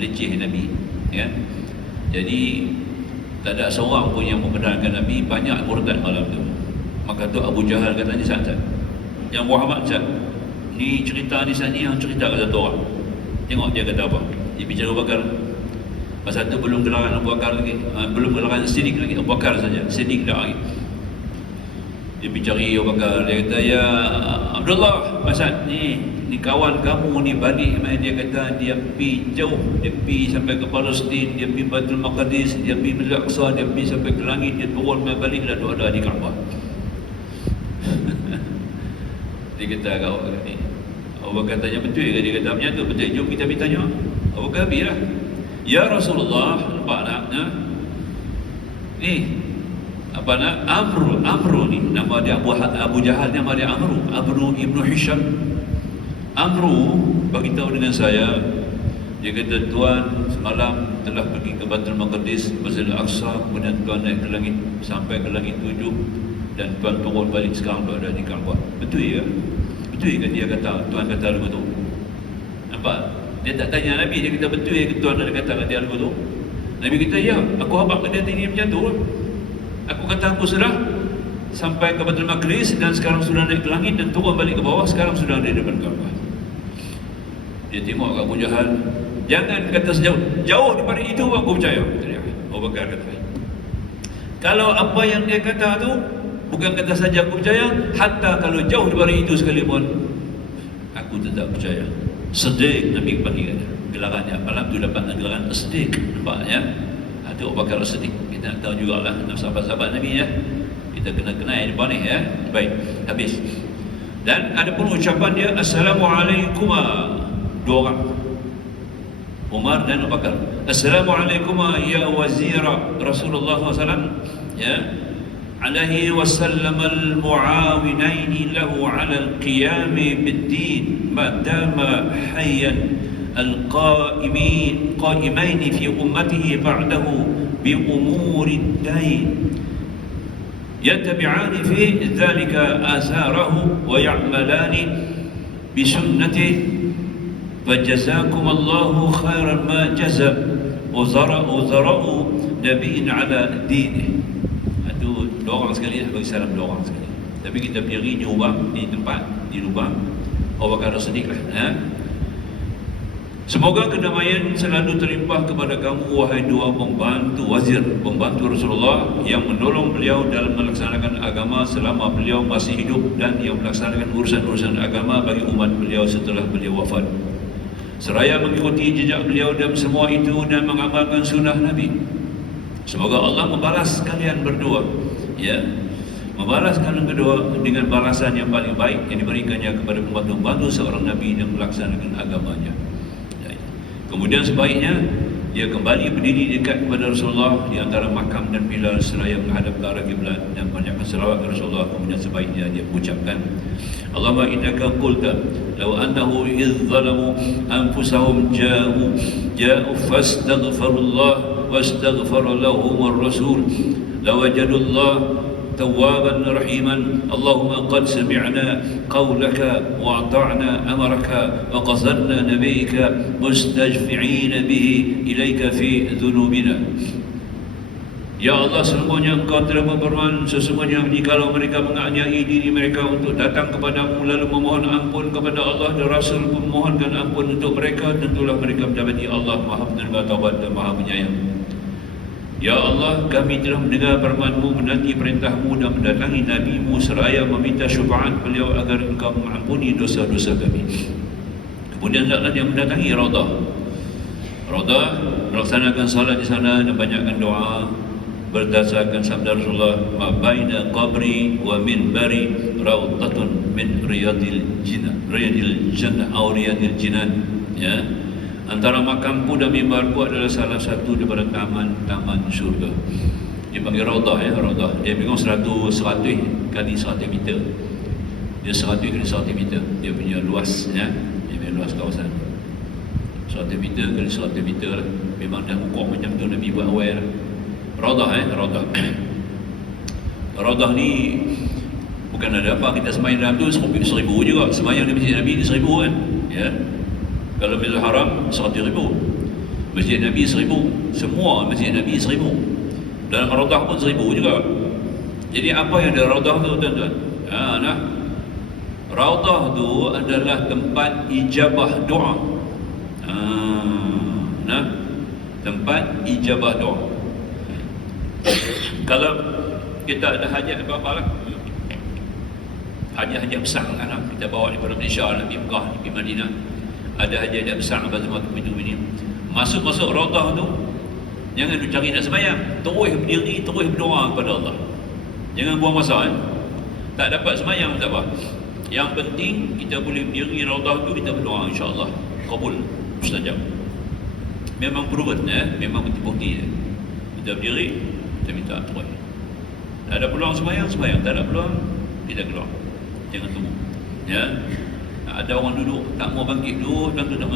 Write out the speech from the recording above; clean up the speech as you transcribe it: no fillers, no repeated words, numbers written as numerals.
meleceh Nabi, ya. Jadi tak ada seorang pun yang membenarkan Nabi. Banyak murtad malam tu. Maka tu Abu Jahal katanya, Sa'ad, yang Muhammad Sa'ad, ni cerita ni Sa'ad ni yang cerita kat satu orang. Tengok dia kata apa. Dia bicara Abu Bakar. Masa tu belum gelaran Abu Bakar lagi, belum gelaran Siddiq lagi, Abu Bakar saja, Siddiq dah lagi. Dia bicara Abu Bakar, dia kata, ya Abdullah, Masad, ni kawan kamu ni balik, dia kata dia pergi jauh, dia pergi sampai ke Palestin, dia pergi Baitul Maqdis, dia pergi Masjid Al-Aqsa, dia pergi sampai ke langit, dia turun balik dah ada di Kaabah. Dia kata kau ni, Abu Bakar tanya, betul ke? Dia kata, macam tu, betul, jom kita pergi tanya. Abu Bakar pergi lah. Ya Rasulullah, nampak tak? Ni apa nak? Amru ni nama dia. Abu Jahal nama dia Amru ibnu Hisham. Amru beritahu dengan saya, dia kata, tuan semalam telah pergi ke Baitul Maqdis, Masjid Al-Aqsa, kemudian tuan naik ke langit sampai ke langit 7, dan tuan turun balik sekarang tu ada di Kaabah. Betul ke? Betul ke? Dia kata, tuan kata begitu. Nampak? Dia tak tanya Nabi, dia kata, betul ke tuan ada kata kat dia begitu? Nabi kata, ya, aku habaq ke dia ini macam tu. Aku kata aku sudah sampai ke Baitul Maqdis dan sekarang sudah naik ke langit dan turun balik ke bawah, sekarang sudah ada di depan Kaabah. Dia tengok kat Abu Jahal, jangan kata jauh daripada itu aku percaya. Abu Bakar kata, kalau apa yang dia kata tu bukan kata saja aku percaya, hatta kalau jauh daripada itu sekalipun aku tetap percaya. Siddiq, Nabi panggil gelarannya malam tu dapat gelaran Siddiq, nampak ya. Itu Abu Bakar Siddiq. Kita nak tahu jugalah sahabat-sahabat Nabi ya. Kita kena kenal depan ni ya. Baik, habis. Dan ada pun ucapan dia, Assalamualaikum, dua orang, Umar dan Abu Bakar. Assalamualaikum ya wazira Rasulullah SAW, ya, alaihi wasallam al-muawinaini lahu ala al-qiyam bid-din ma dama hayyan al-qaimain fi ummatihi ba'dahu bi umuri ad-dain yattabi'ani fi dhalika atharahu wa ya'malani bi sunnatihi فجزاكم الله خيرا ما جزى وزرأ نبي على دينه. Itu dua orang sekali, bagi salam dua orang sekali. Tapi kita pergi di lubang, di tempat, di lubang Abu Bakar Siddiq lah. Semoga kedamaian selalu terlimpah kepada kamu, wahai dua pembantu wazir, pembantu Rasulullah, yang menolong beliau dalam melaksanakan agama selama beliau masih hidup, dan yang melaksanakan urusan-urusan agama bagi umat beliau setelah beliau wafat, seraya mengikuti jejak beliau dalam semua itu dan mengamalkan sunnah Nabi. Semoga Allah membalas kalian berdua, ya, membalas kalian berdua dengan balasan yang paling baik yang diberikannya kepada pembantu-pembantu seorang Nabi yang melaksanakan agamanya. Kemudian sebaiknya dia kembali berdiri dekat kepada Rasulullah di antara makam dan pilar seraya menghadap ke arah kiblat dan banyakkan selawat kepada Rasulullah. Kemudian sebaiknya dia mengucapkan, Allahumma innaka qulta law annahu idh zalamu anfusahum ja'u fastaghfirullah wastaghfara lahum ar-rasul lawajadullah tawwaban rahiman. Allahumma qad sami'na qawlaka wa ata'na amaraka wa qazalna nabiyyaka mustajfi'ina bihi ilayka fi dhunubina. Ya Allah, sesungguhnya Engkau telah berfirman, sesungguhnya jikalau mereka menganiaya diri mereka untuk datang kepadamu lalu memohon ampun kepada Allah dan Rasul memohonkan ampun untuk mereka, tentulah mereka mendapati Allah Maha Penerima Taubat dan Maha Penyayang. Ya Allah, kami telah mendengar firman-Mu, menanti perintah-Mu dan mendatangi Nabi-Mu seraya meminta syafaat beliau agar Engkau mengampuni dosa-dosa kami. Kemudian hendaklah dia mendatangi Raudah, melaksanakan salat di sana dan banyakkan doa berdasarkan sabda Rasulullah, ma baina qabri wa minbari raudatun min riyadil jannah atau riyadil jinan, ya. Antara makamku dan mimbarku adalah salah satu daripada taman-taman syurga. Dia panggil Raudah, ya, Raudah. Dia pegang 100 kali 100 meter. Dia 100 kali 100 meter. Dia punya luas, ya. Dia punya luas kawasan 100 meter kali 100 meter lah. Memang dah ukur macam tu Nabi buat awal lah. Raudah, Raudah. Raudah ni bukan ada apa, kita sembahyang dalam tu 1000 juga. Sembahyang di masjid Nabi ni 1000 kan, ya. Kalau Masjidil Haram 100,000. Masjid Nabi 1000, semua masjid Nabi 1000. Dalam Raudah pun 1000 juga. Jadi apa yang ada Raudah tu tuan-tuan? Nah, Raudah tu adalah tempat ijabah doa. Nah, tempat ijabah doa. Kalau kita ada hajat apa-apa lah, hajat-hajat besar kan, kita bawa daripada Malaysia, di Mekah, di Madinah, ada hajat-hajat besar apa semua itu ini. Masuk Raudah tu, jangan duk cari nak sembahyang, terus berdiri, terus berdoa kepada Allah. Jangan buang masa. Tak dapat sembahyang tak apa. Yang penting kita boleh berdiri Raudah tu, kita berdoa, insya-Allah kabul, mustajab. Memang proven memang bukti. Kita berdiri, kita minta terus. Tak ada peluang sembahyang, tak ada peluang, kita keluar. Jangan tunggu. Ya. Ada orang duduk tak mau bangkit, duduk dan duduk.